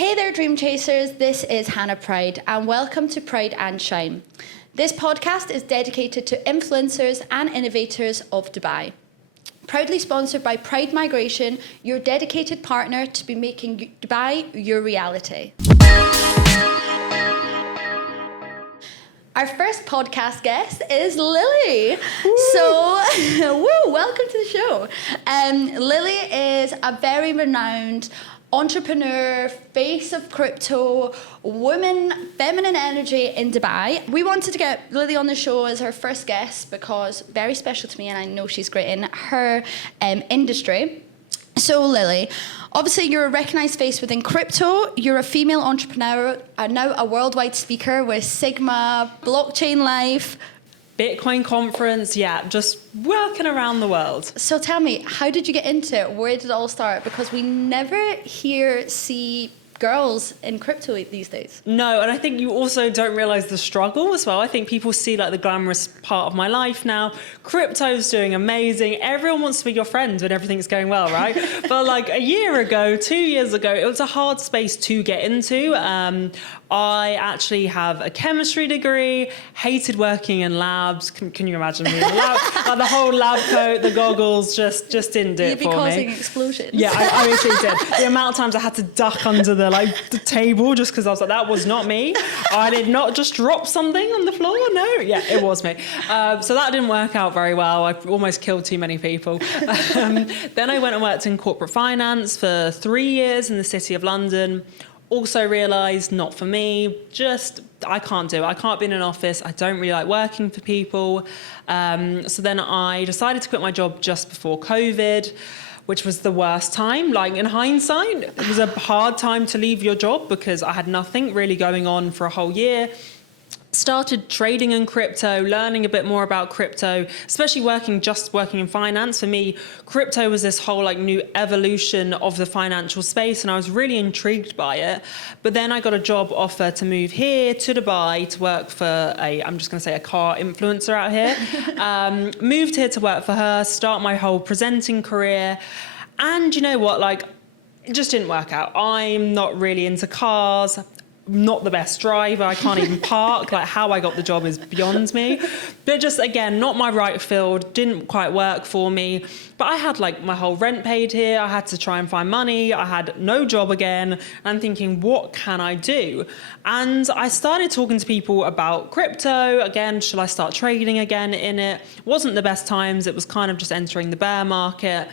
Hey there, Dream Chasers. This is Hannah Pryde, and welcome to Pryde and Shine. This podcast is dedicated to influencers and innovators of Dubai. Proudly sponsored by Pryde Migration, your dedicated partner to be making Dubai your reality. Our first podcast guest is Lilly. Woo. So, welcome to the show. Lilly is a very renowned entrepreneur, face of crypto, woman, feminine energy in Dubai. We wanted to get Lilly on the show as our first guest because very special to me, and I know she's great in her industry. So Lilly, obviously you're a recognised face within crypto, you're a female entrepreneur, and now a worldwide speaker with Sigma, Blockchain Life, Bitcoin conference, just working around the world. So tell me, how did you get into it? Where did it all start? Because we never see girls in crypto these days. No, and I think you also don't realise the struggle as well. I think people see like the glamorous part of my life now. Crypto's doing amazing. Everyone wants to be your friend when everything's going well, right? But like a year ago, 2 years ago, it was a hard space to get into. I actually have a chemistry degree, hated working in labs. Can you imagine me in the lab? Like the whole lab coat, the goggles, just didn't do it for me. You'd be causing explosions. Yeah, I actually did. The amount of times I had to duck under the table just because I was like, that was not me. I did not just drop something on the floor. No, yeah, it was me. So that didn't work out very well. I almost killed too many people. Then I went and worked in corporate finance for 3 years in the City of London. Also realised, not for me, I can't do it. I can't be in an office. I don't really like working for people. So then I decided to quit my job just before COVID, which was the worst time. Like in hindsight, it was a hard time to leave your job because I had nothing really going on for a whole year. Started trading in crypto, learning a bit more about crypto, especially working in finance. For me, crypto was this whole like new evolution of the financial space, and I was really intrigued by it. But then I got a job offer to move here to Dubai to work for a car influencer out here. Moved here to work for her, start my whole presenting career. And you know what, like, it just didn't work out. I'm not really into cars. Not the best driver. I can't even park. Like how I got the job is beyond me. But just again, not my right field, didn't quite work for me. But I had like my whole rent paid here. I had to try and find money. I had no job again. And I'm thinking, what can I do? And I started talking to people about crypto. Again, should I start trading again in it? Wasn't the best times. It was kind of just entering the bear market.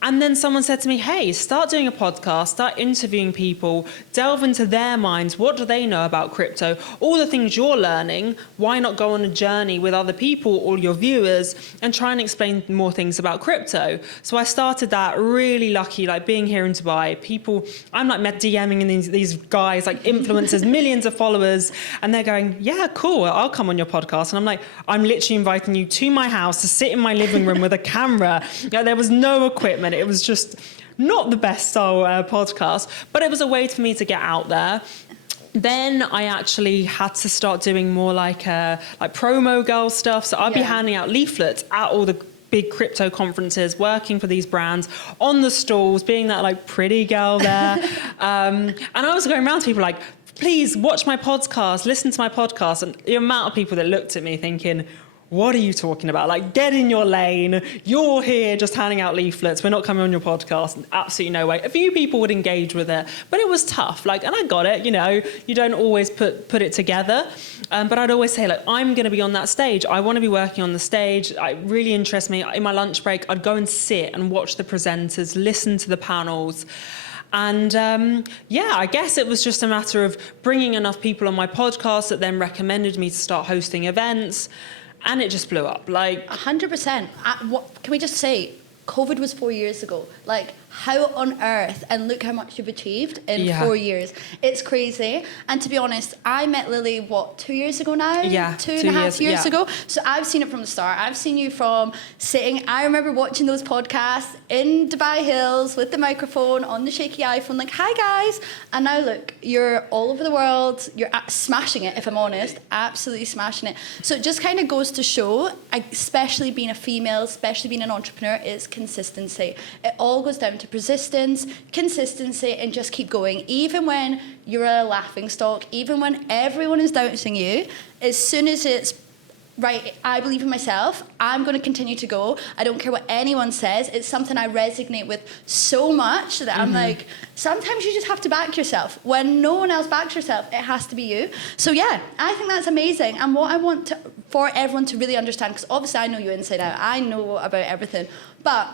And then someone said to me, hey, start doing a podcast, start interviewing people, delve into their minds. What do they know about crypto? All the things you're learning, why not go on a journey with other people, all your viewers, and try and explain more things about crypto? So I started that, really lucky, like being here in Dubai. People, I'm like DMing in these guys, like influencers, millions of followers, and they're going, yeah, cool, I'll come on your podcast. And I'm like, I'm literally inviting you to my house to sit in my living room with a camera. There was no equipment. It was just not the best style podcast, but it was a way for me to get out there. Then I actually had to start doing more like promo girl stuff. So I'd be handing out leaflets at all the big crypto conferences, working for these brands on the stalls, being that like pretty girl there. And I was going around to people like, please watch my podcast, listen to my podcast. And the amount of people that looked at me thinking, what are you talking about? Like, get in your lane. You're here just handing out leaflets. We're not coming on your podcast. Absolutely no way. A few people would engage with it, but it was tough. Like, and I got it, you know, you don't always put it together. But I'd always say, like, I'm going to be on that stage. I want to be working on the stage. It really interests me. In my lunch break, I'd go and sit and watch the presenters, listen to the panels. And I guess it was just a matter of bringing enough people on my podcast that then recommended me to start hosting events. And it just blew up, like 100%. What can we just say? COVID was 4 years ago. Like, how on earth? And look how much you've achieved in 4 years. It's crazy. And to be honest, I met Lilly, 2 years ago now? Yeah. Two and a half years ago. So I've seen it from the start. I've seen you from sitting, I remember watching those podcasts in Dubai Hills with the microphone on the shaky iPhone, like, hi guys. And now look, you're all over the world. You're smashing it, if I'm honest. Absolutely smashing it. So it just kind of goes to show, especially being a female, especially being an entrepreneur, is consistency. It all goes down down to persistence, consistency, and just keep going. Even when you're a laughing stock, even when everyone is doubting you, as soon as it's right, I believe in myself, I'm going to continue to go. I don't care what anyone says. It's something I resonate with so much that I'm like, sometimes you just have to back yourself. When no one else backs yourself, it has to be you. So yeah, I think that's amazing. And what I want for everyone to really understand, because obviously I know you inside out, I know about everything, but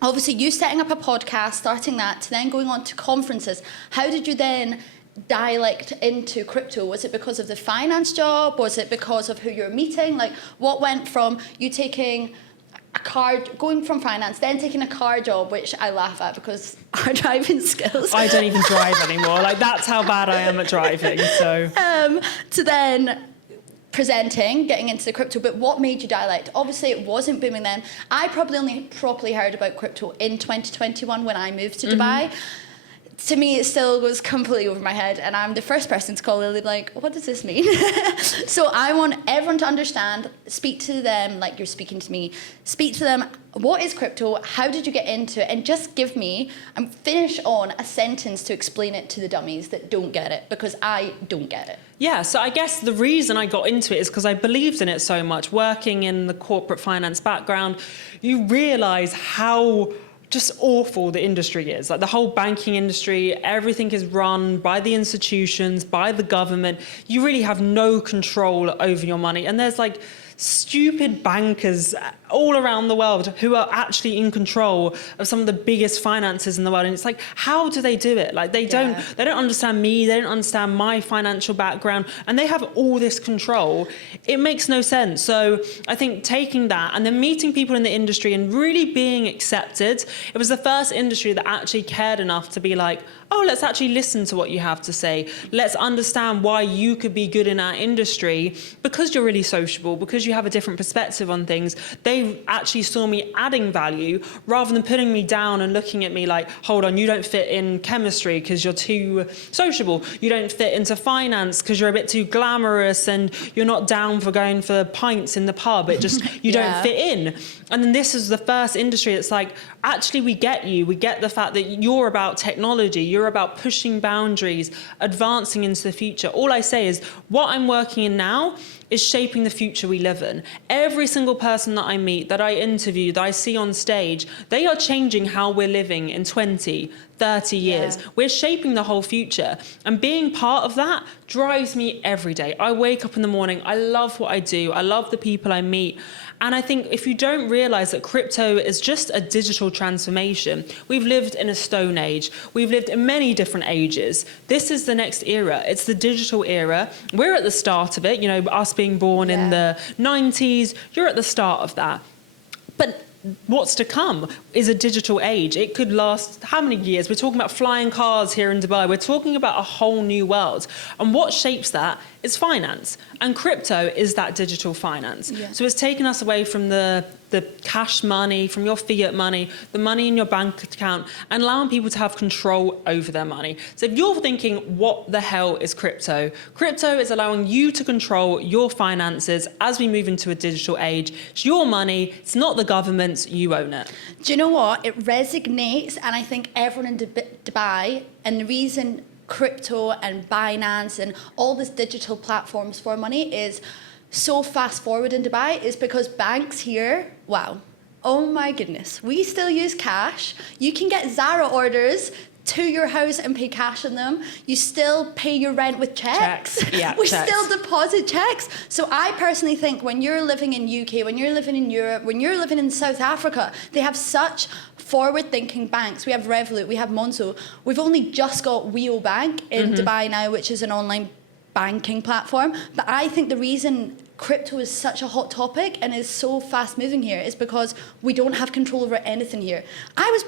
obviously you setting up a podcast, starting that, to then going on to conferences, how did you then dialect into crypto? Was it because of the finance job? Was it because of who you're meeting? Like, what went from you taking a car, going from finance, then taking a car job, which I laugh at because our driving skills. I don't even drive anymore. Like, that's how bad I am at driving. So to then presenting, getting into the crypto. But what made you dialect? Obviously, it wasn't booming then. I probably only properly heard about crypto in 2021 when I moved to Dubai. To me, it still was completely over my head, and I'm the first person to call Lily, like, what does this mean? So I want everyone to understand, speak to them like you're speaking to me, speak to them, what is crypto, how did you get into it, and just give me, and finish on a sentence to explain it to the dummies that don't get it, because I don't get it. Yeah, so I guess the reason I got into it is because I believed in it so much. Working in the corporate finance background, you realise how just awful the industry is. Like, the whole banking industry, everything is run by the institutions, by the government. You really have no control over your money. And there's like stupid bankers all around the world who are actually in control of some of the biggest finances in the world. And it's like, how do they do it? Like, they don't understand me, they don't understand my financial background, and they have all this control. It makes no sense. So I think taking that and then meeting people in the industry and really being accepted, it was the first industry that actually cared enough to be like, oh, let's actually listen to what you have to say. Let's understand why you could be good in our industry, because you're really sociable, because you have a different perspective on things. They actually saw me adding value rather than putting me down and looking at me like, hold on, you don't fit in chemistry because you're too sociable. You don't fit into finance because you're a bit too glamorous and you're not down for going for pints in the pub. It just, you don't fit in. And then this is the first industry that's like, actually, we get you. We get the fact that you're about technology. You're about pushing boundaries, advancing into the future. All I say is what I'm working in now is shaping the future we live in. Every single person that I meet, that I interview, that I see on stage, they are changing how we're living in 20, 30 years. We're shaping the whole future. And being part of that drives me every day. I wake up in the morning. I love what I do. I love the people I meet. And I think if you don't realize that crypto is just a digital transformation, we've lived in a stone age. We've lived in many different ages. This is the next era. It's the digital era. We're at the start of it. You know, us being born in the 90s, you're at the start of that. But what's to come is a digital age. It could last how many years? We're talking about flying cars here in Dubai. We're talking about a whole new world. And what shapes that is finance. And crypto is that digital finance. So it's taken us away from the cash money, from your fiat money, the money in your bank account, and allowing people to have control over their money. So if you're thinking, what the hell is crypto? Crypto is allowing you to control your finances as we move into a digital age. It's your money. It's not the government's. You own it. Do you know what? It resonates, and I think everyone in Dubai, and the reason crypto and Binance and all these digital platforms for money is so fast forward in Dubai is because banks here, wow, oh my goodness, we still use cash. You can get Zara orders to your house and pay cash on them. You still pay your rent with checks. We still deposit checks. So I personally think when you're living in UK, when you're living in Europe, when you're living in South Africa, they have such forward-thinking banks. We have Revolut, we have Monzo. We've only just got Wheel Bank in Dubai now, which is an online banking platform. But I think the reason crypto is such a hot topic and is so fast moving here is because we don't have control over anything here. I was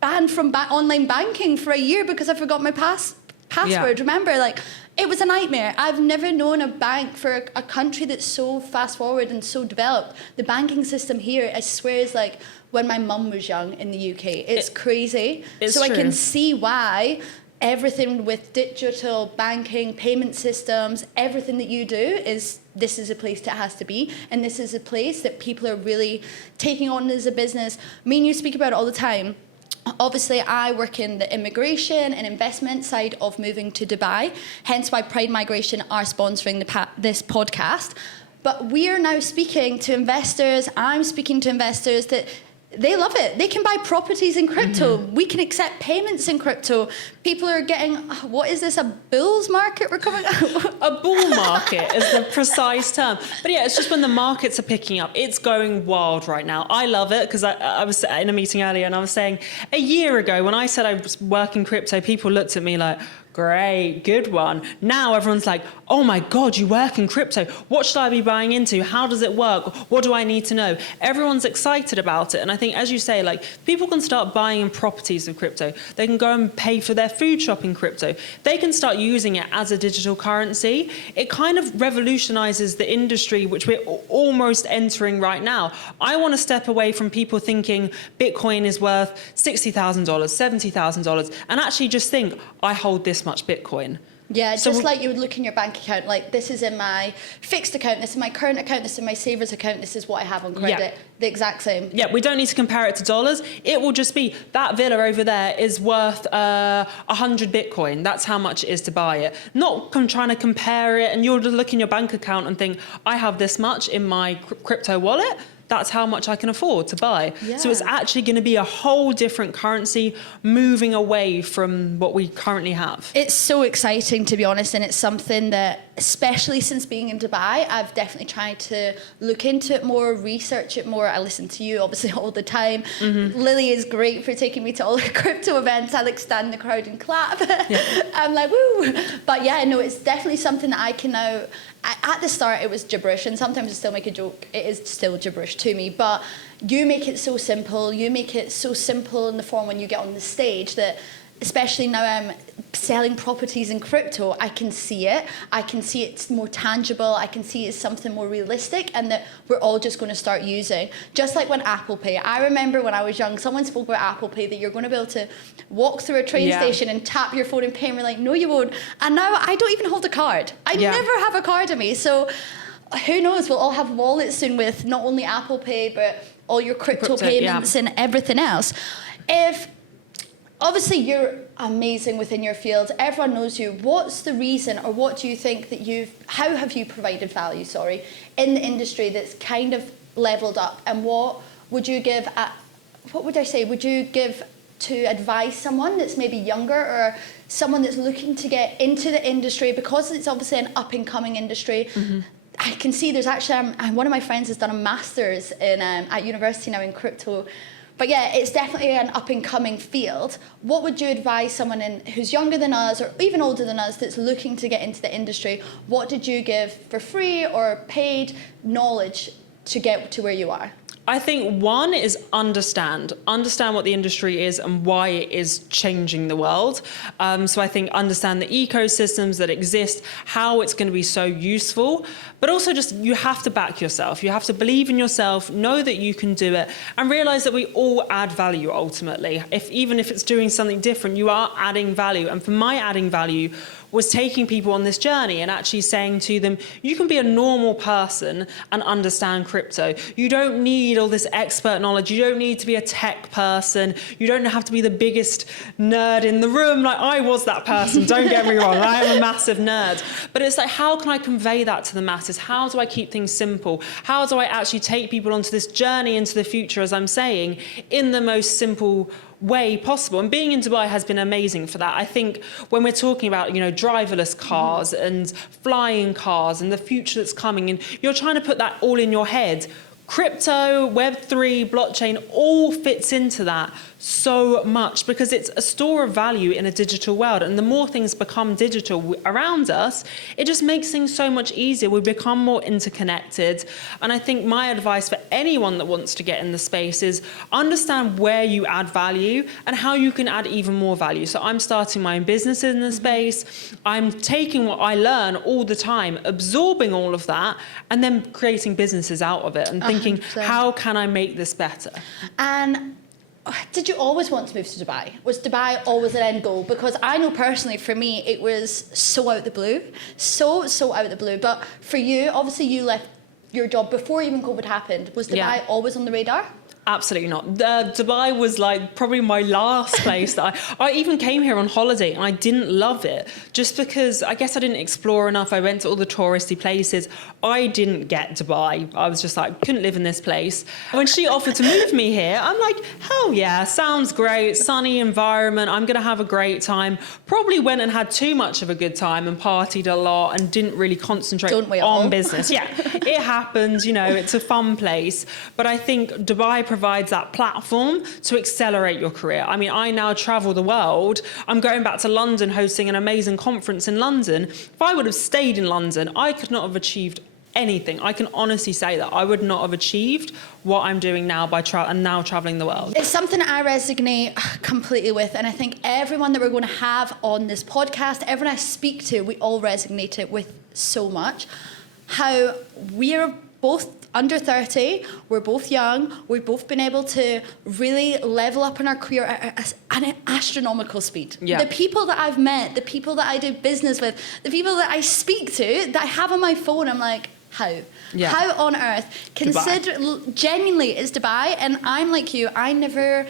banned from online banking for a year because I forgot my password. Remember, like, it was a nightmare. I've never known a bank for a country that's so fast forward and so developed. The banking system here, I swear, is like when my mum was young in the UK. It's crazy. It's so true. I can see why everything with digital banking, payment systems, everything that you do is, this is a place that has to be, and this is a place that people are really taking on as a business. Me and you speak about it all the time. Obviously, I work in the immigration and investment side of moving to Dubai, hence why Pryde Migration are sponsoring this podcast. But we are now speaking to investors. I'm speaking to investors that they love it. They can buy properties in crypto. We can accept payments in crypto. People are getting, what is this, a bull's market we're coming A bull market is the precise term. But yeah, it's just when the markets are picking up, it's going wild right now. I love it because I was in a meeting earlier and I was saying a year ago when I said I was working crypto, people looked at me like, great, good one. Now everyone's like, oh my God, you work in crypto. What should I be buying into? How does it work? What do I need to know? Everyone's excited about it. And I think, as you say, like, people can start buying in properties with crypto. They can go and pay for their food shop in crypto. They can start using it as a digital currency. It kind of revolutionizes the industry, which we're almost entering right now. I want to step away from people thinking Bitcoin is worth $60,000, $70,000, and actually just think, I hold this much Bitcoin. Yeah, just like you would look in your bank account, like this is in my fixed account, this is my current account, this is my savers account, this is what I have on credit. Yeah. The exact same. Yeah, we don't need to compare it to dollars. It will just be that villa over there is worth 100 Bitcoin. That's how much it is to buy it. Not trying to compare it and you'll look in your bank account and think, I have this much in my crypto wallet. That's how much I can afford to buy. Yeah. So it's actually going to be a whole different currency moving away from what we currently have. It's so exciting, to be honest, and it's something that, especially since being in Dubai, I've definitely tried to look into it more, research it more. I listen to you, obviously, all the time. Lily is great for taking me to all the crypto events. I like stand in the crowd and clap. Yeah. I'm like, woo! But yeah, no, it's definitely something that I can now... At the start, it was gibberish, and sometimes I still make a joke. It is still gibberish to me, but you make it so simple. You make it so simple in the form when you get on the stage that, especially now I'm selling properties in crypto, I can see it. I can see it's more tangible. I can see it's something more realistic and that we're all just going to start using. Just like when Apple Pay. I remember when I was young, someone spoke about Apple Pay, that you're going to be able to walk through a train station and tap your phone and pay, and we're like, no, you won't. And now I don't even hold a card. I never have a card on me. So who knows? We'll all have wallets soon with not only Apple Pay, but all your crypto payments and everything else. Obviously, you're amazing within your field. Everyone knows you. What's the reason, or what do you think that how have you provided value, in the industry that's kind of leveled up? And what would you give to advise someone that's maybe younger or someone that's looking to get into the industry, because it's obviously an up and coming industry? I can see there's actually, one of my friends has done a master's at university now in crypto. But yeah, it's definitely an up-and-coming field. What would you advise someone who's younger than us or even older than us that's looking to get into the industry? What did you give for free or paid knowledge to get to where you are? I think one is understand what the industry is and why it is changing the world. So I think understand the ecosystems that exist, how it's going to be so useful, but also just you have to back yourself. You have to believe in yourself, know that you can do it, and realize that we all add value ultimately. Even if it's doing something different, you are adding value. And for my adding value was taking people on this journey and actually saying to them, you can be a normal person and understand crypto. You don't need all this expert knowledge. You don't need to be a tech person. You don't have to be the biggest nerd in the room. Like I was that person, don't get me wrong. I am a massive nerd. But it's like, how can I convey that to the masses? How do I keep things simple? How do I actually take people onto this journey into the future, as I'm saying, in the most simple way possible? And being in Dubai has been amazing for that. I think when we're talking about, driverless cars and flying cars and the future that's coming, and you're trying to put that all in your head, crypto, Web3, blockchain all fits into that so much because it's a store of value in a digital world. And the more things become digital around us, it just makes things so much easier. We become more interconnected. And I think my advice for anyone that wants to get in the space is understand where you add value and how you can add even more value. So I'm starting my own business in the space. I'm taking what I learn all the time, absorbing all of that, and then creating businesses out of it and thinking, 100%. How can I make this better? And did you always want to move to Dubai? Was Dubai always an end goal? Because I know personally for me, it was so out of the blue. So out of the blue. But for you, obviously you left your job before even COVID happened. Was Dubai always on the radar? Absolutely not. Dubai was like probably my last place that I even came here on holiday and I didn't love it just because I guess I didn't explore enough. I went to all the touristy places. I didn't get Dubai. I was just like, couldn't live in this place. When she offered to move me here, I'm like, hell yeah, sounds great. Sunny environment. I'm going to have a great time. Probably went and had too much of a good time and partied a lot and didn't really concentrate on business. Yeah, it happens. You know, it's a fun place. But I think Dubai provides that platform to accelerate your career. I mean, I now travel the world. I'm going back to London, hosting an amazing conference in London. If I would have stayed in London, I could not have achieved anything. I can honestly say that I would not have achieved what I'm doing now by now traveling the world. It's something I resonate completely with, and I think everyone that we're going to have on this podcast, everyone I speak to, we all resonate it with so much. How we're both under 30, we're both young, we've both been able to really level up in our career at an astronomical speed. Yeah. The people that I've met, the people that I do business with, the people that I speak to, that I have on my phone, I'm like, how? Yeah. How on earth? Genuinely, it's Dubai, and I'm like you, I never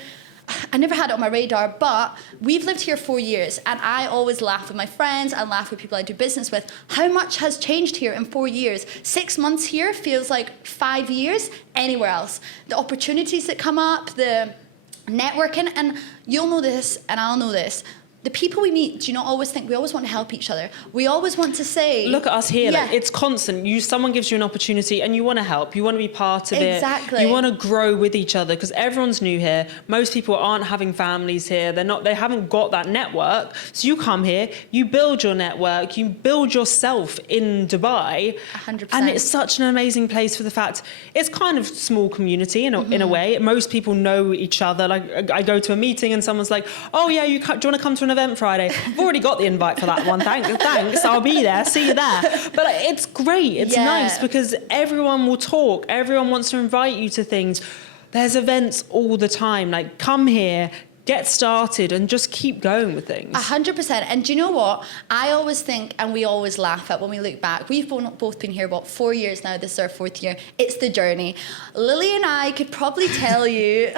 had it on my radar, but we've lived here 4 years, and I always laugh with my friends, I laugh with people I do business with. How much has changed here in 4 years? 6 months here feels like 5 years anywhere else. The opportunities that come up, the networking, and you'll know this, and I'll know this. The people we meet, do you not always think we always want to help each other? We always want to say... Look at us here. Yeah. Like, it's constant. Someone gives you an opportunity and you want to help. You want to be part of it. Exactly. You want to grow with each other because everyone's new here. Most people aren't having families here. They haven't got that network. So you come here, you build your network, you build yourself in Dubai. 100%. And it's such an amazing place for the fact it's kind of small community in a way. Most people know each other. Like, I go to a meeting and someone's like, oh yeah, do you want to come to an event Friday? I've already got the invite for that one. Thanks. I'll be there. See you there. But it's great. It's nice because everyone will talk. Everyone wants to invite you to things. There's events all the time. Like, come here, get started, and just keep going with things. 100%. And do you know what? I always think, and we always laugh at when we look back, we've both been here, 4 years now. This is our 4th year. It's the journey. Lily and I could probably tell you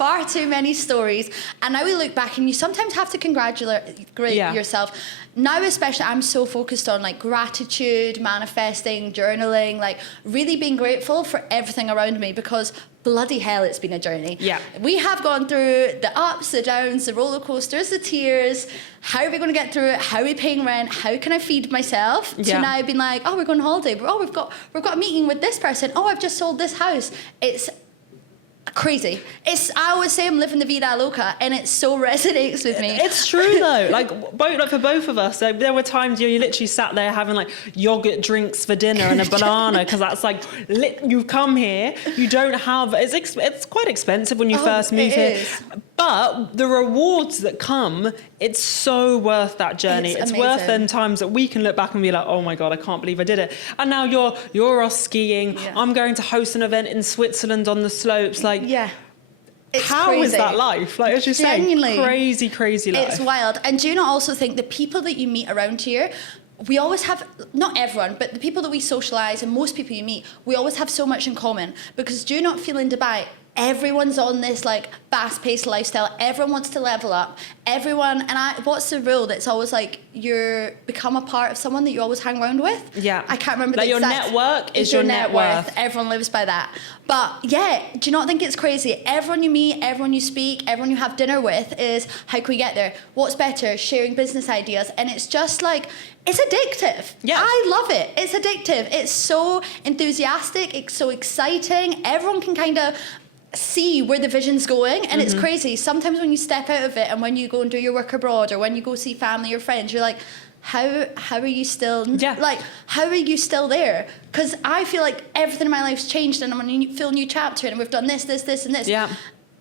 far too many stories. And now we look back and you sometimes have to congratulate yourself. Now especially, I'm so focused on like gratitude, manifesting, journaling, like really being grateful for everything around me because bloody hell, it's been a journey. Yeah. We have gone through the ups, the downs, the roller coasters, the tears. How are we going to get through it? How are we paying rent? How can I feed myself? To now being like, oh, we're going on holiday. Oh, we've got a meeting with this person. Oh, I've just sold this house. It's crazy. I always say I'm living the vida loca, and it so resonates with me. It's true though. Like for both of us, there were times you literally sat there having like yogurt drinks for dinner and a banana because that's like you've come here. You don't have. It's quite expensive when you first move here. But the rewards that come, it's so worth that journey. It's worth them times that we can look back and be like, oh my God, I can't believe I did it. And now you're off skiing. Yeah. I'm going to host an event in Switzerland on the slopes. Like, it's how crazy. Is that life? Like, as you say, crazy life. It's wild. And do you not also think the people that you meet around here, we always have, not everyone, but the people that we socialise and most people you meet, we always have so much in common. Because do you not feel in Dubai, everyone's on this like fast-paced lifestyle. Everyone wants to level up. What's the rule that's always like you become a part of someone that you always hang around with? Yeah. I can't remember like the exact. Your network is your net worth. Everyone lives by that. But yeah, do you not think it's crazy? Everyone you meet, everyone you speak, everyone you have dinner with is how can we get there? What's better? Sharing business ideas. And it's just like, it's addictive. Yeah. I love it. It's addictive. It's so enthusiastic. It's so exciting. Everyone can kind of see where the vision's going, and it's crazy. Sometimes when you step out of it and when you go and do your work abroad or when you go see family or friends, you're like, how are you still how are you still there? Because I feel like everything in my life's changed and I'm in a full new chapter and we've done this and this.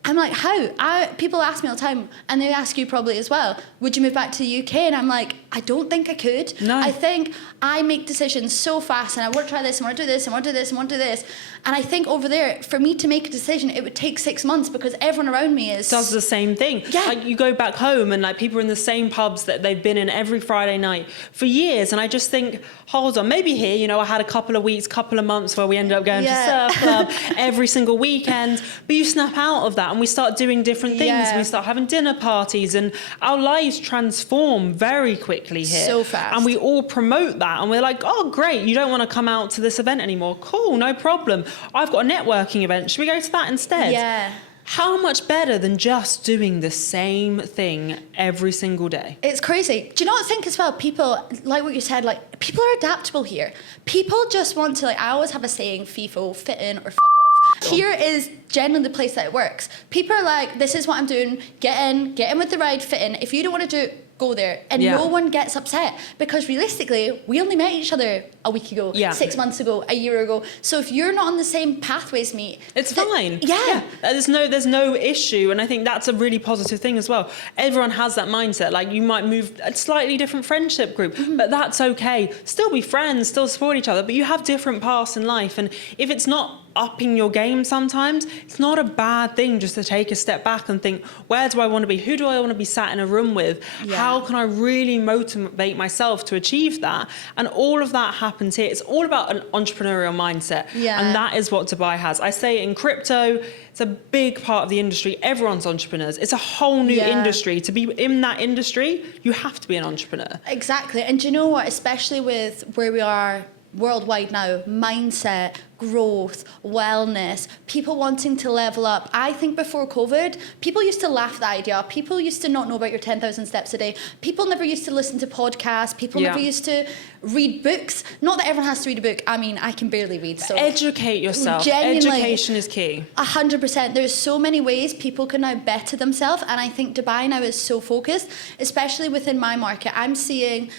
I'm like, how? People ask me all the time, and they ask you probably as well, would you move back to the UK? And I'm like, I don't think I could. No. I think I make decisions so fast, and I want to try this, and I want to do this, and I want to do this, and I want to do this. And I think over there, for me to make a decision, it would take 6 months because everyone around me does the same thing. Yeah. Like, you go back home and like people are in the same pubs that they've been in every Friday night for years. And I just think, hold on, maybe here, you know, I had a couple of weeks, couple of months where we ended up going to surf club every single weekend. But you snap out of that and we start doing different things. Yeah. We start having dinner parties and our lives transform very quickly here. So fast. And we all promote that. And we're like, oh, great, you don't want to come out to this event anymore. Cool, no problem. I've got a networking event. Should we go to that instead? Yeah. How much better than just doing the same thing every single day? It's crazy. Do you not think as well, people, like what you said, like, people are adaptable here. People just want to, like, I always have a saying, FIFO, fit in or fuck off. Here is generally the place that it works. People are like, this is what I'm doing, get in with the ride, fit in. If you don't want to do it, go there. And no one gets upset because realistically, we only met each other a week ago, 6 months ago, a year ago. So if you're not on the same pathway as me, it's fine. Yeah. There's no issue. And I think that's a really positive thing as well. Everyone has that mindset. Like, you might move a slightly different friendship group, but that's okay. Still be friends, still support each other, but you have different paths in life. And if it's not upping your game sometimes, it's not a bad thing just to take a step back and think, where do I want to be? Who do I want to be sat in a room with? How can I really motivate myself to achieve that? And all of that happens here. It's all about an entrepreneurial mindset. And that is what Dubai has. I say in crypto, it's a big part of the industry. Everyone's entrepreneurs. It's a whole new industry. To be in that industry, you have to be an entrepreneur. Exactly. And do you know what? Especially with where we are worldwide now, mindset, growth, wellness, people wanting to level up. I think before COVID, people used to laugh the idea. People used to not know about your 10,000 steps a day. People never used to listen to podcasts. People never used to read books. Not that everyone has to read a book. I mean, I can barely read. So educate yourself. Education is key. 100%. There's so many ways people can now better themselves. And I think Dubai now is so focused, especially within my market. I'm seeing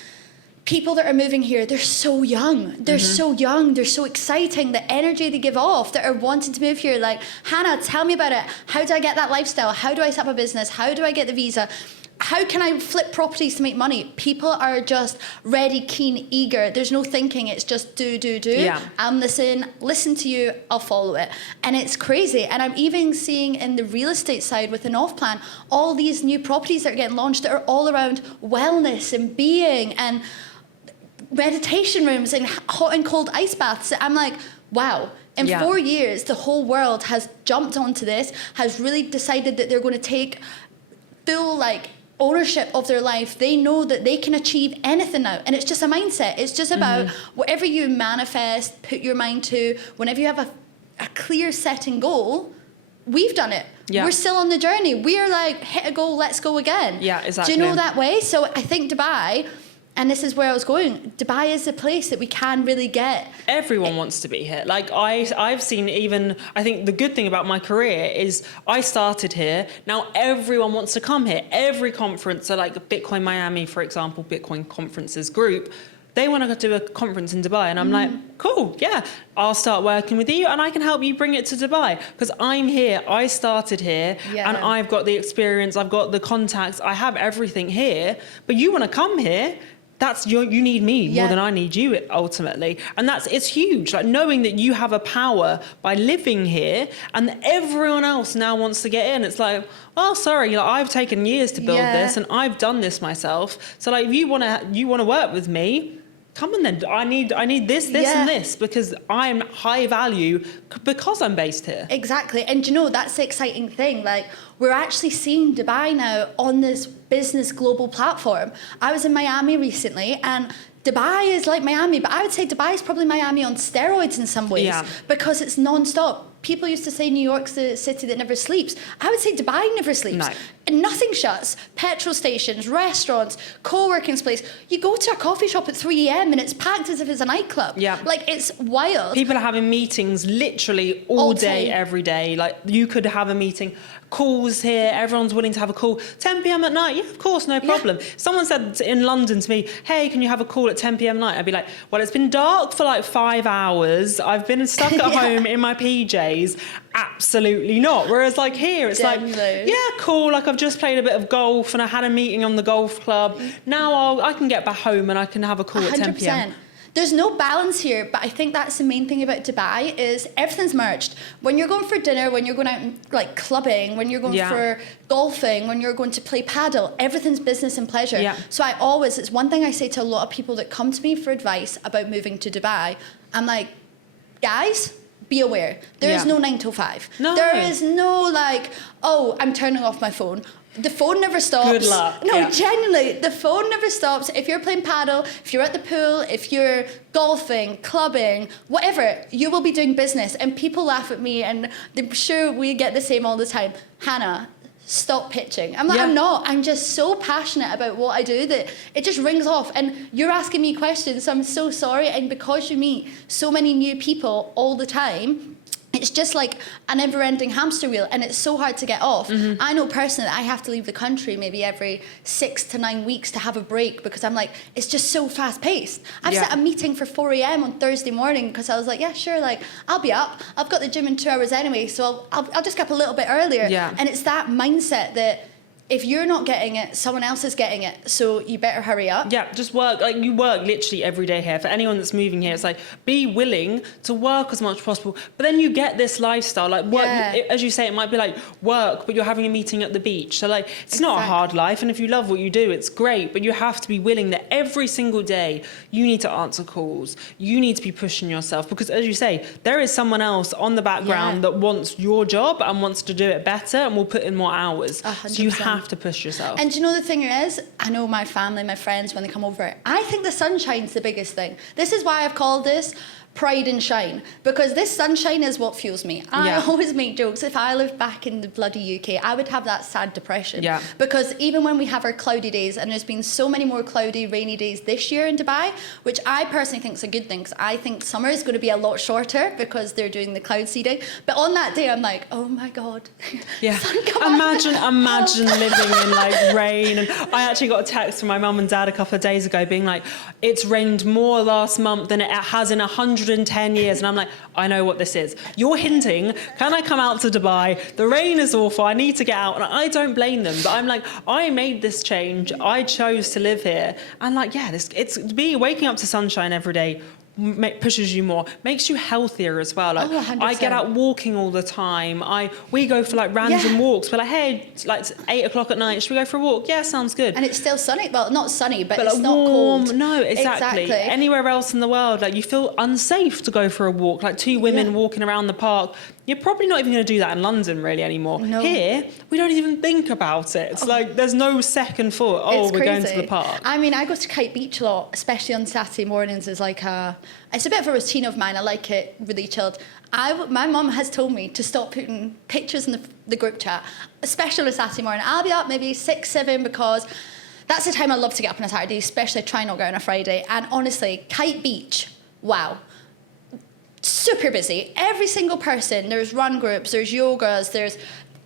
people that are moving here, they're so young. They're so young. They're so exciting. The energy they give off that are wanting to move here. Like, Hannah, tell me about it. How do I get that lifestyle? How do I set up a business? How do I get the visa? How can I flip properties to make money? People are just ready, keen, eager. There's no thinking. It's just do. Yeah. I'm listen to you, I'll follow it. And it's crazy. And I'm even seeing in the real estate side with an off plan, all these new properties that are getting launched that are all around wellness and being and meditation rooms and hot and cold ice baths. I'm like, wow. In 4 years, the whole world has jumped onto this, has really decided that they're going to take full ownership of their life. They know that they can achieve anything now. And it's just a mindset. It's just about whatever you manifest, put your mind to, whenever you have a clear setting goal, we've done it. Yeah. We're still on the journey. We're like, hit a goal, let's go again. Yeah, exactly. Do you know that way? So I think Dubai, and this is where I was going, Dubai is a place that we can really get. Everyone wants to be here. Like, I've seen even, I think the good thing about my career is I started here. Now everyone wants to come here. Every conference, so like Bitcoin Miami, for example, Bitcoin Conferences group, they want to do a conference in Dubai. And I'm like, cool, yeah, I'll start working with you and I can help you bring it to Dubai. Because I'm here, I started here, and I've got the experience, I've got the contacts, I have everything here. But you want to come here, you need me more than I need you ultimately. And it's huge. Like, knowing that you have a power by living here and everyone else now wants to get in. It's like, well, sorry, I've taken years to build this and I've done this myself. So like, if you want to work with me, come on then. I need this and this, because I'm high value because I'm based here. Exactly. And you know, that's the exciting thing. Like, we're actually seeing Dubai now on this business global platform. I was in Miami recently, and Dubai is like Miami, but I would say Dubai is probably Miami on steroids in some ways, because it's non-stop. People used to say New York's the city that never sleeps. I would say Dubai never sleeps. No. And nothing shuts. Petrol stations, restaurants, co-working space. You go to a coffee shop at 3 a.m. and it's packed as if it's a nightclub. Yeah. Like, it's wild. People are having meetings literally all day, every day. Like, you could have a meeting, calls here, everyone's willing to have a call. 10 p.m. at night, yeah, of course, no problem. Someone said in London to me, hey, can you have a call at 10 p.m. at night? I'd be like, well, it's been dark for like 5 hours. I've been stuck at home in my PJs, absolutely not. Whereas like here, it's like, yeah, cool. Like I've just played a bit of golf and I had a meeting on the golf club. Now I can get back home and I can have a call 100%. At 10 p.m. There's no balance here, but I think that's the main thing about Dubai is everything's merged. When you're going for dinner, when you're going out like clubbing, when you're going for golfing, when you're going to play paddle, everything's business and pleasure. Yeah. So it's one thing I say to a lot of people that come to me for advice about moving to Dubai. I'm like, guys, be aware. There is no 9 to 5. No. There is no like, oh, I'm turning off my phone. The phone never stops. Good luck. No, genuinely, the phone never stops. If you're playing paddle, if you're at the pool, if you're golfing, clubbing, whatever, you will be doing business. And people laugh at me, and I'm sure we get the same all the time. Hannah, stop pitching. I'm like, I'm not. I'm just so passionate about what I do that it just rings off. And you're asking me questions, so I'm so sorry. And because you meet so many new people all the time, it's just like a never-ending hamster wheel, and it's so hard to get off. I know personally that I have to leave the country maybe every 6 to 9 weeks to have a break because I'm like, it's just so fast-paced. I've set a meeting for 4 a.m. on Thursday morning because I was like, yeah, sure, like I'll be up. I've got the gym in 2 hours anyway, so I'll just get up a little bit earlier. Yeah. And it's that mindset that if you're not getting it, someone else is getting it. So you better hurry up. Yeah, just work. Like you work literally every day here. For anyone that's moving here, it's like be willing to work as much as possible. But then you get this lifestyle. Like work, as you say, it might be like work, but you're having a meeting at the beach. So like it's not a hard life. And if you love what you do, it's great. But you have to be willing that every single day you need to answer calls. You need to be pushing yourself because, as you say, there is someone else on the background that wants your job and wants to do it better and will put in more hours. 100%. So you have to push yourself. And do you know the thing is, I know my family, my friends, when they come over, I think the sunshine's the biggest thing. This is why I've called this Pryde and Shine, because this sunshine is what fuels me. I always make jokes. If I lived back in the bloody UK, I would have that sad depression. Yeah. Because even when we have our cloudy days, and there's been so many more cloudy, rainy days this year in Dubai, which I personally think is a good thing, because I think summer is going to be a lot shorter because they're doing the cloud seeding. But on that day, I'm like, oh my God. Yeah. Imagine living in like rain. And I actually got a text from my mum and dad a couple of days ago being like, it's rained more last month than it has in 110 years. And I'm like, I know what this is. You're hinting, can I come out to Dubai? The rain is awful. I need to get out. And I don't blame them. But I'm like, I made this change. I chose to live here. And like, yeah, it's waking up to sunshine every day pushes you more, makes you healthier as well. Like I get out walking all the time. We go for like random walks. We're like, hey, like it's 8 o'clock at night, should we go for a walk? Yeah, sounds good. And it's still sunny. Well, not sunny, but it's like not warm, cold. No, exactly. Anywhere else in the world, like you feel unsafe to go for a walk. Like two women walking around the park. You're probably not even going to do that in London really anymore. No. Here, we don't even think about it. It's like there's no second thought. Oh, we're going to the park. I mean, I go to Kite Beach a lot, especially on Saturday mornings. It's a bit of a routine of mine. I like it really chilled. My mum has told me to stop putting pictures in the group chat, especially on a Saturday morning. I'll be up maybe 6, 7 because that's the time I love to get up on a Saturday, especially try not to go on a Friday. And honestly, Kite Beach, wow. Super busy. Every single person, there's run groups, there's yogas, there's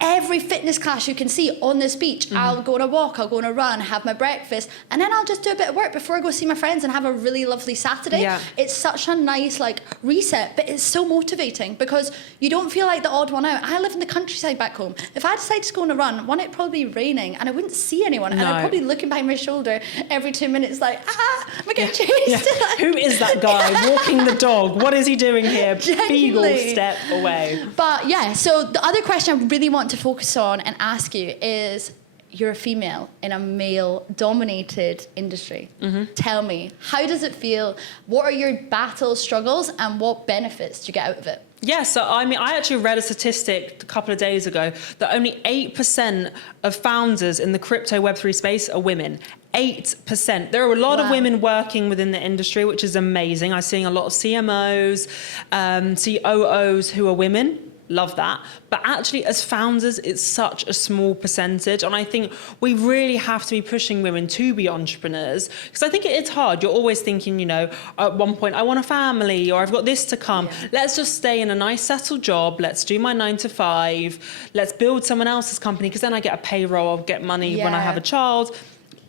every fitness class you can see on this beach. Mm-hmm. I'll go on a walk, I'll go on a run, have my breakfast, and then I'll just do a bit of work before I go see my friends and have a really lovely Saturday. Yeah. It's such a nice reset, but it's so motivating because you don't feel like the odd one out. I live in the countryside back home. If I decided to go on a run, it'd probably be raining and I wouldn't see anyone. And I'd probably looking behind my shoulder every 2 minutes like, am I getting chased? Yeah. Who is that guy walking the dog? What is he doing here? Beagle, step away. But yeah, so the other question I really want to focus on and ask you is, you're a female in a male-dominated industry. Mm-hmm. Tell me, how does it feel? What are your battle struggles and what benefits do you get out of it? Yeah, so I mean, I actually read a statistic a couple of days ago that only 8% of founders in the crypto Web3 space are women. 8%. There are a lot of women working within the industry, which is amazing. I'm seeing a lot of CMOs, COOs who are women. Love that. But actually, as founders, it's such a small percentage. And I think we really have to be pushing women to be entrepreneurs. Because I think it's hard. You're always thinking, at one point, I want a family or I've got this to come. Yeah. Let's just stay in a nice settled job. Let's do my 9 to 5. Let's build someone else's company because then I get a payroll. I'll get money when I have a child.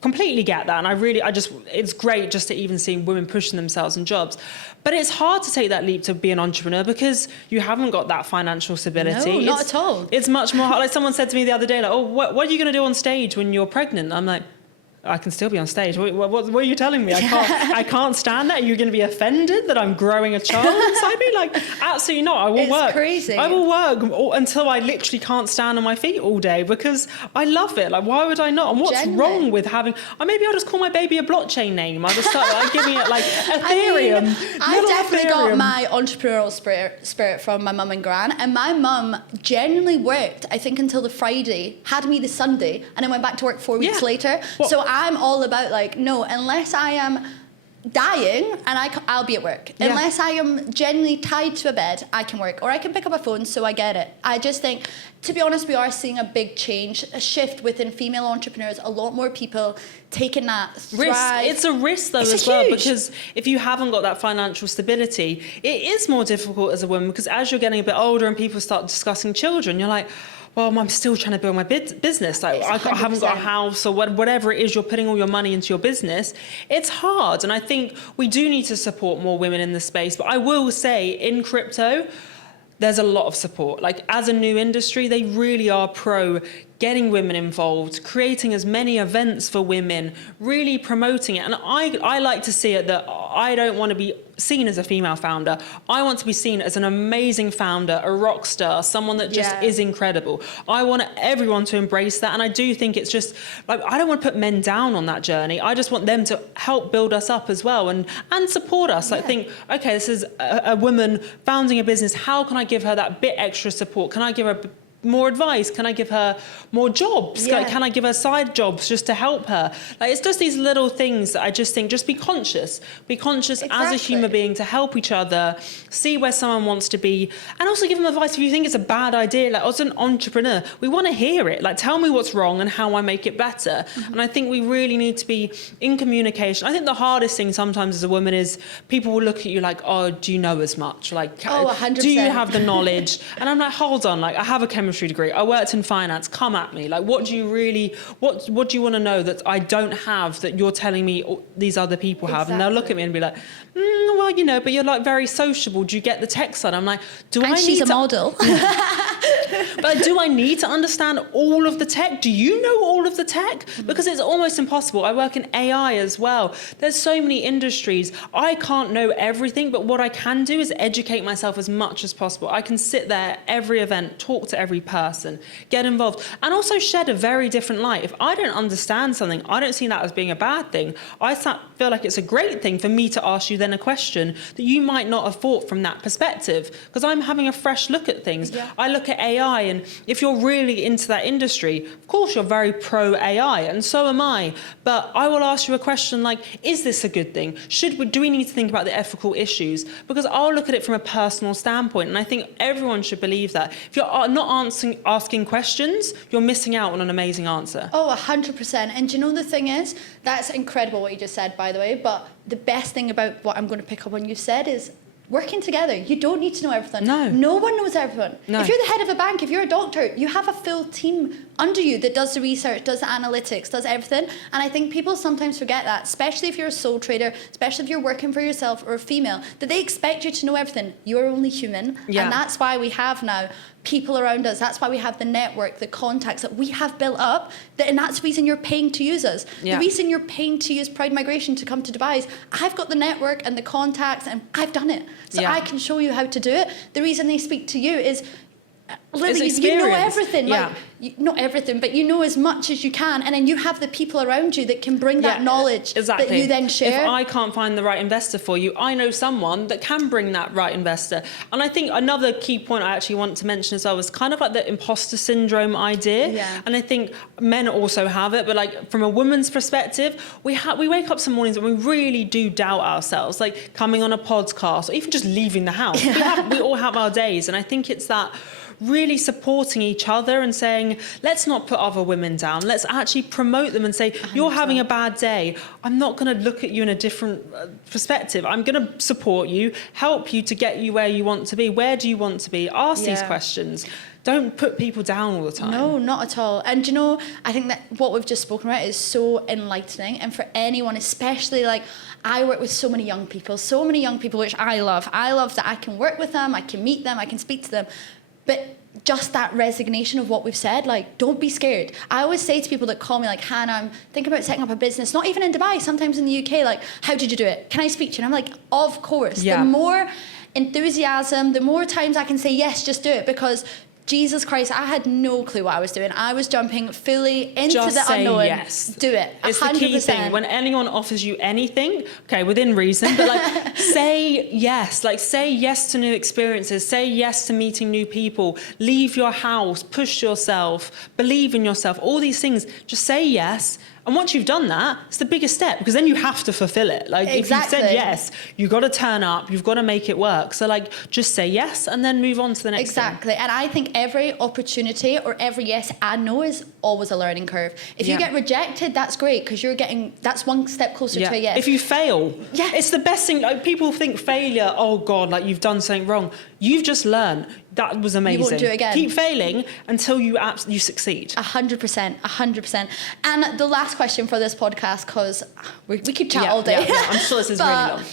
completely get that. And it's great just to even see women pushing themselves in jobs. But it's hard to take that leap to be an entrepreneur because you haven't got that financial stability. No, not at all. It's much more hard. Like someone said to me the other day, like, oh, what are you going to do on stage when you're pregnant? I'm like, I can still be on stage. What are you telling me? I can't stand that. You're going to be offended that I'm growing a child inside me? Like, absolutely not. I will work. It's crazy. I will work until I literally can't stand on my feet all day because I love it. Like, why would I not? And what's wrong with having... maybe I'll just call my baby a blockchain name. I'll just start giving it like Ethereum. I've definitely got my entrepreneurial spirit from my mum and gran. And my mum genuinely worked, I think, until the Friday, had me the Sunday, and then went back to work 4 weeks later. So I'm all about like, no, unless I am dying and I'll be at work. Yeah. Unless I am genuinely tied to a bed, I can work. Or I can pick up a phone, so I get it. I just think, to be honest, we are seeing a big change, a shift within female entrepreneurs. A lot more people taking that thrive. It's a risk though as well, because if you haven't got that financial stability, it is more difficult as a woman, because as you're getting a bit older and people start discussing children, you're like, well, I'm still trying to build my business. Like, I haven't got a house or whatever it is, you're putting all your money into your business. It's hard. And I think we do need to support more women in the space. But I will say, in crypto, there's a lot of support. Like, as a new industry, they really are pro getting women involved, creating as many events for women, really promoting it. And I like to see it that I don't want to be seen as a female founder. I want to be seen as an amazing founder, a rock star, someone that just is incredible. I want everyone to embrace that. And I do think it's just, like, I don't want to put men down on that journey. I just want them to help build us up as well and support us. Like, think, okay, this is a woman founding a business. How can I give her that bit extra support? Can I give her more advice? Can I give her more jobs? Can I give her side jobs just to help her? Like, it's just these little things that I just think, just be conscious as a human being, to help each other, see where someone wants to be, and also give them advice if you think it's a bad idea. Like, as an entrepreneur, we want to hear it. Like, tell me what's wrong and how I make it better. And I think we really need to be in communication. I think the hardest thing sometimes as a woman is people will look at you like, oh, do you know as much? Like, 100%. Do you have the knowledge? And I'm like, hold on, like, I have a chemistry degree, I worked in finance, come at me. Like, what do you want to know that I don't have that you're telling me these other people have? And they'll look at me and be like, well, but you're like very sociable. Do you get the tech side? I'm like, she's a model. But do I need to understand all of the tech? Do you know all of the tech? Because it's almost impossible. I work in AI as well. There's so many industries. I can't know everything, but what I can do is educate myself as much as possible. I can sit there every event, talk to every person, get involved, and also shed a very different light. If I don't understand something, I don't see that as being a bad thing. I feel like it's a great thing for me to ask you then a question that you might not have thought from that perspective, because I'm having a fresh look at things. I look at AI, and if you're really into that industry, of course you're very pro AI, and so am I, but I will ask you a question like, is this a good thing? Do we need to think about the ethical issues? Because I'll look at it from a personal standpoint, and I think everyone should believe that. If you're not asking questions, you're missing out on an amazing answer. Oh, 100%. And do you know the thing is, that's incredible what you just said, by the way, but the best thing about what I'm going to pick up on you said is working together. You don't need to know everything. No one knows everything. If you're the head of a bank, if you're a doctor, you have a full team under you that does the research, does the analytics, does everything. And I think people sometimes forget that, especially if you're a sole trader, especially if you're working for yourself or a female, that they expect you to know everything. You're only human. And that's why we have now people around us. That's why we have the network, the contacts that we have built up, and that's the reason you're paying to use us. The reason you're paying to use Pryde Migration to come to Dubai is I've got the network and the contacts, and I've done it. So I can show you how to do it. The reason they speak to you is, Lily, you know everything. Like, not everything, but you know as much as you can, and then you have the people around you that can bring that knowledge that you then share. If I can't find the right investor for you, I know someone that can bring that right investor. And I think another key point I actually want to mention as well was kind of like the imposter syndrome idea. And I think men also have it, but like from a woman's perspective, we wake up some mornings and we really do doubt ourselves, like coming on a podcast or even just leaving the house. We all have our days, and I think it's that really supporting each other and saying, let's not put other women down. Let's actually promote them and say, 100%. You're having a bad day. I'm not going to look at you in a different perspective. I'm going to support you, help you to get you where you want to be. Where do you want to be? Ask these questions. don't put people down all the time. No, not at all. And you know, I think that what we've just spoken about is so enlightening. And for anyone, especially like I work with so many young people, which I love. I love that I can work with them, I can meet them, I can speak to them. But just that resignation of what we've said, like, don't be scared. I always say to people that call me like, Hannah, I'm thinking about setting up a business, not even in Dubai, sometimes in the UK, like, how did you do it? Can I speak to you? And I'm like, of course. Yeah. The more enthusiasm, the more times I can say, yes, just do it, because Jesus Christ, I had no clue what I was doing. I was jumping fully into Just the say unknown. yes. Do it. 100%. It's the key thing. When anyone offers you anything, okay, within reason, but like say yes. Like say yes to new experiences. Say yes to meeting new people. Leave your house. Push yourself. Believe in yourself. All these things. Just say yes. And once you've done that, it's the biggest step, because then you have to fulfill it. Like Exactly. if you said yes, you've got to turn up, you've got to make it work. So like just say yes and then move on to the next Exactly. thing. And I think every opportunity or every yes and no is always a learning curve. If you get rejected, that's great, because that's one step closer to a yes. If you fail, it's the best thing. Like people think failure, oh God, like you've done something wrong. You've just learned. That was amazing. You won't do it again. Keep failing until you succeed. 100%, 100%. And the last question for this podcast, because we keep chatting all day. Yeah. I'm sure this is really long.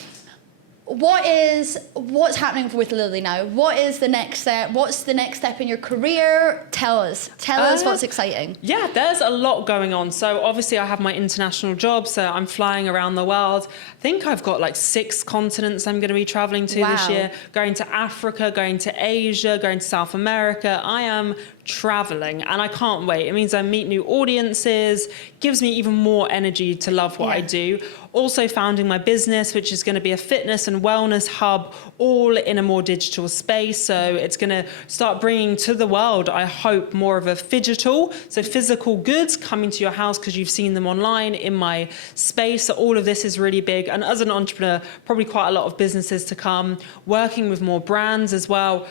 What's happening with Lilly now? What is the next step? What's the next step in your career? Tell us what's exciting. Yeah, there's a lot going on. So obviously I have my international job, so I'm flying around the world. I think I've got like 6 continents I'm going to be traveling to this year. Going to Africa, going to Asia, going to South America. I am traveling and I can't wait. It means I meet new audiences, gives me even more energy to love what I do. Also founding my business, which is going to be a fitness and wellness hub, all in a more digital space. So it's going to start bringing to the world, I hope, more of a phygital, so physical goods coming to your house because you've seen them online in my space. So all of this is really big. And as an entrepreneur, probably quite a lot of businesses to come, working with more brands as well.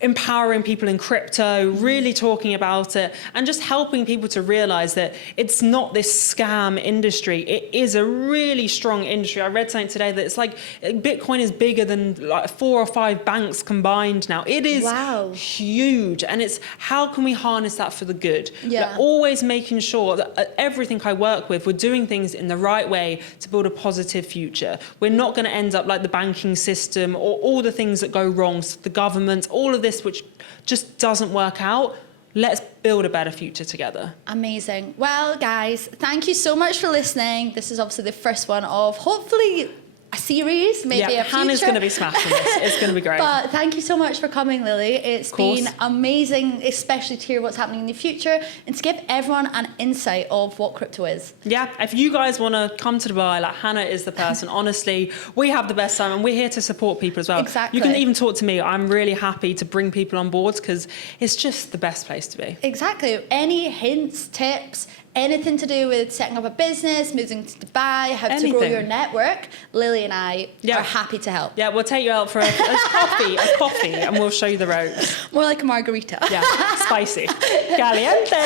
Empowering people in crypto, really talking about it, and just helping people to realize that it's not this scam industry. It is a really strong industry. I read something today that it's like Bitcoin is bigger than like 4 or 5 banks combined now. It is huge. And it's how can we harness that for the good? Yeah. We're always making sure that everything I work with, we're doing things in the right way to build a positive future. We're not going to end up like the banking system or all the things that go wrong, the government, all of this which just doesn't work out. Let's build a better future together. Amazing. Well, guys, thank you so much for listening. This is obviously the first one of hopefully a series, maybe a future. Hannah's going to be smashing this. It's going to be great. But thank you so much for coming, Lilly. It's been amazing, especially to hear what's happening in the future and to give everyone an insight of what crypto is. Yeah, if you guys want to come to Dubai, like Hannah is the person. Honestly, we have the best time and we're here to support people as well. Exactly. You can even talk to me. I'm really happy to bring people on board because it's just the best place to be. Exactly. Any hints, tips, anything to do with setting up a business, moving to Dubai, how to grow your network, Lilly and I are happy to help. Yeah, we'll take you out for a coffee, and we'll show you the ropes. More like a margarita. Yeah, spicy. Caliente.